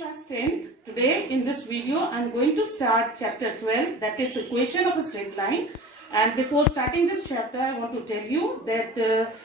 Class 10th. Today in this video I am going to start chapter 12, that is equation of a straight line. And before starting this chapter I want to tell you that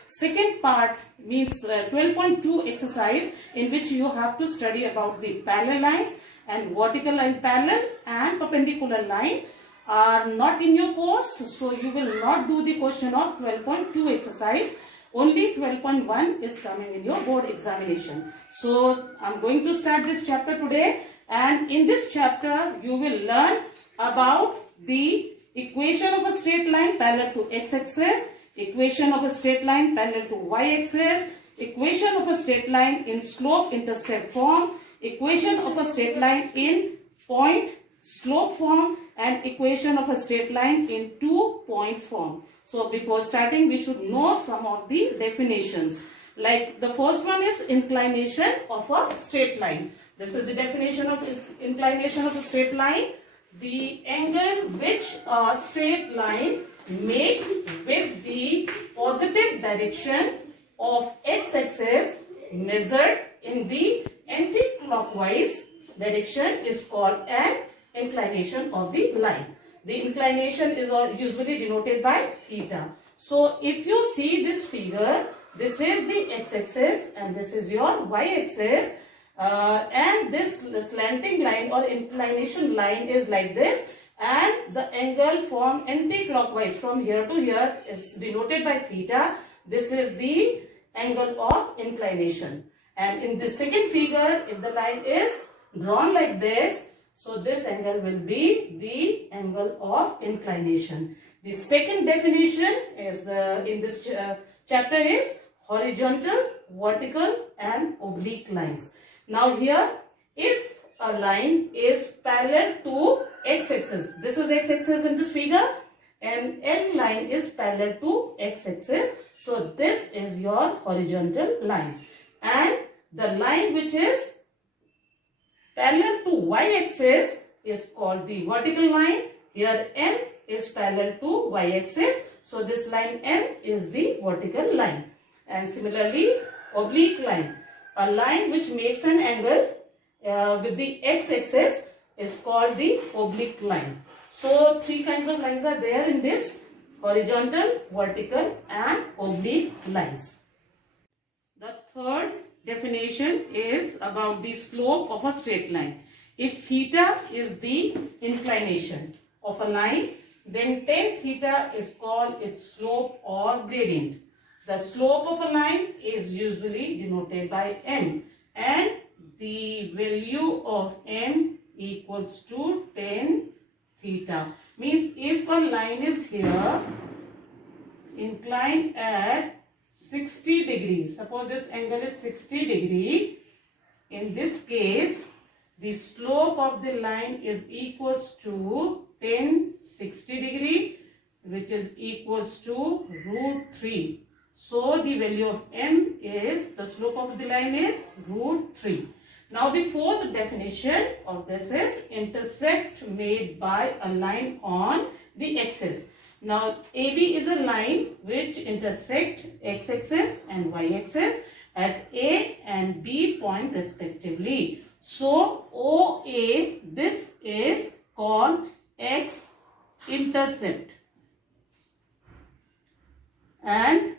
second part means 12.2 exercise, in which you have to study about the parallel lines, and vertical line parallel and perpendicular line are not in your course, so you will not do the question of 12.2 exercise. Only 12.1 is coming in your board examination. So I'm going to start this chapter today, and in this chapter you will learn about the equation of a straight line parallel to x-axis, equation of a straight line parallel to y-axis, equation of a straight line in slope intercept form, equation of a straight line in point slope form, and equation of a straight line in 2-point form. So before starting we should know some of the definitions. Like the first one is inclination of a straight line. This is the definition of inclination of a straight line: the angle which a straight line makes with the positive direction of x-axis measured in the anti-clockwise direction is called an inclination of the line. The inclination is usually denoted by theta. So if you see this figure, this is the x-axis and this is your y-axis, and this slanting line or inclination line is like this, and the angle from anti-clockwise from here to here is denoted by theta. This is the angle of inclination. And in the second figure, if the line is drawn like this, so this angle will be the angle of inclination. The second definition is in this chapter is horizontal, vertical and oblique lines. Now here, if a line is parallel to x-axis, this is x-axis in this figure, and L line is parallel to x-axis, so this is your horizontal line. And the line which is parallel to y-axis is called the vertical line. Here M is parallel to y-axis, so this line M is the vertical line. And similarly, oblique line, a line which makes an angle with the x-axis is called the oblique line. So three kinds of lines are there in this: horizontal, vertical and oblique lines. The third definition is about the slope of a straight line. If theta is the inclination of a line, then tan theta is called its slope or gradient. The slope of a line is usually denoted by m, and the value of m equals to tan theta. Means if a line is here inclined at 60 degrees, suppose this angle is 60 degree, in this case the slope of the line is equals to tan 60 degree, which is equals to √3. So the value of m is, the slope of the line is √3. Now the fourth definition of this is intercept made by a line on the axis. Now AB is a line which intersect x-axis and y-axis at A and B point respectively. So OA, this is called x-intercept, and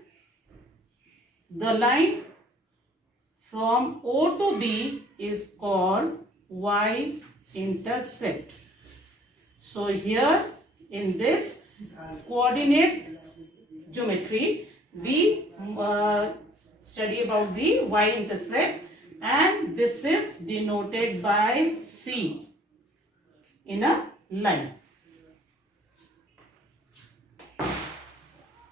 the line from O to B is called y-intercept. So here in this coordinate geometry we study about the y-intercept, and this is denoted by C in a line.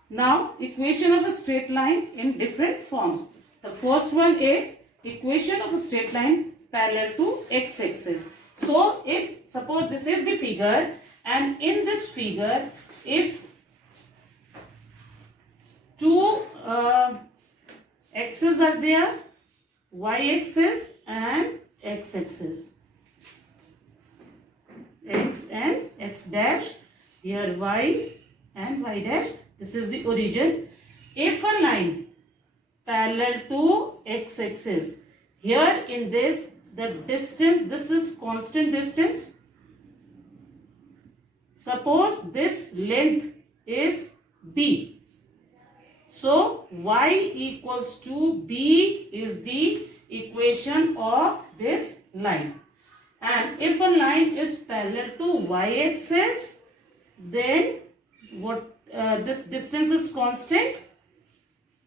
Now equation of a straight line in different forms. The first one is equation of a straight line parallel to x-axis. So if suppose this is the figure, and in this figure if two axes are there, y-axis and x-axis, x and x dash, here y and y dash, this is the origin. If a line parallel to x-axis, here in this the distance, this is constant distance. Suppose this length is b. So y equals to b is the equation of this line. And if a line is parallel to y-axis, then this distance is constant.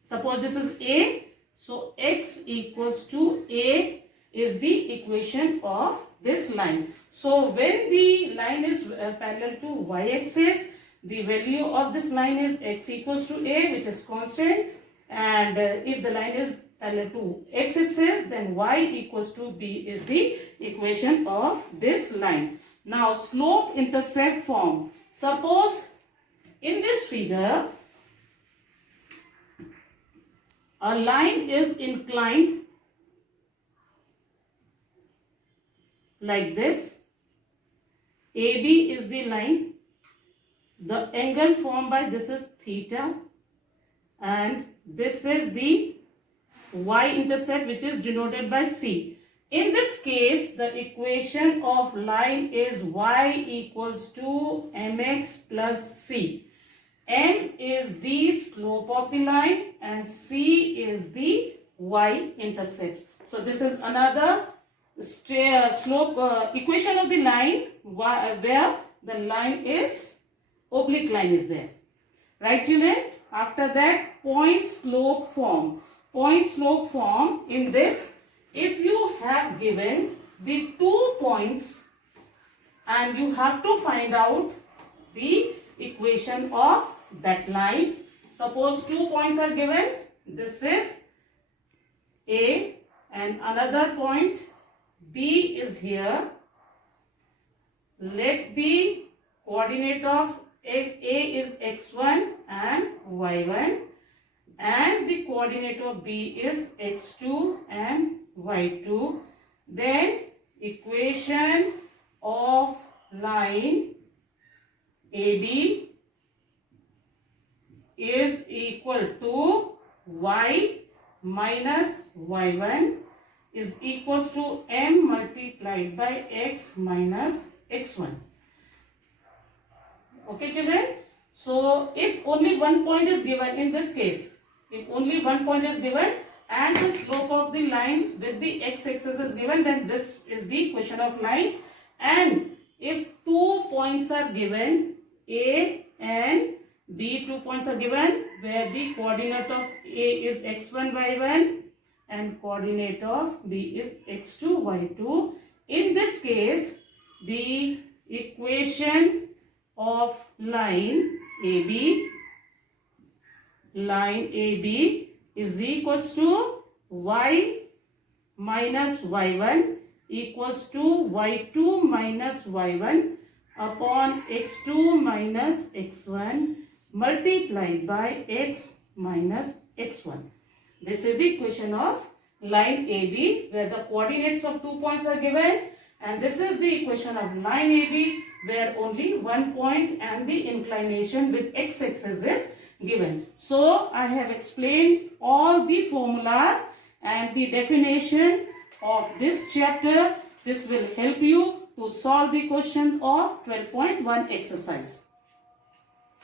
Suppose this is a. So x equals to a is the equation of this line. So when the line is parallel to y-axis, the value of this line is x equals to a, which is constant. And if the line is parallel to x-axis, then y equals to b is the equation of this line. Now slope-intercept form. Suppose in this figure, a line is inclined like this. AB is the line. The angle formed by this is theta, and this is the y-intercept, which is denoted by C. In this case, the equation of line is y equals to mx plus c. M is the slope of the line and C is the y-intercept. So this is another slope equation of the line where the line is oblique line is there. Right, children? After that, point slope form. Point slope form in this, if you have given the 2 points and you have to find out the equation of that line. Suppose 2 points are given. This is A and another point B is here. Let the coordinate of A is x1 and y1, and the coordinate of B is x2 and y2. Then equation of line AB is equal to y minus y1 is equals to m multiplied by x minus x1. Okay, children? So if only 1 point is given in this case, if only 1 point is given and the slope of the line with the x-axis is given, then this is the equation of line. And if 2 points are given, A and B, 2 points are given where the coordinate of A is x1, y1 and coordinate of B is x2, y2. In this case, the equation of line AB is equals to y minus y1 equals to y2 minus y1 upon x2 minus x1 multiplied by x minus x1. This is the equation of line AB where the coordinates of 2 points are given, and this is the equation of line AB where only 1 point and the inclination with x-axis is given. So I have explained all the formulas and the definition of this chapter. This will help you to solve the question of 12.1 exercise.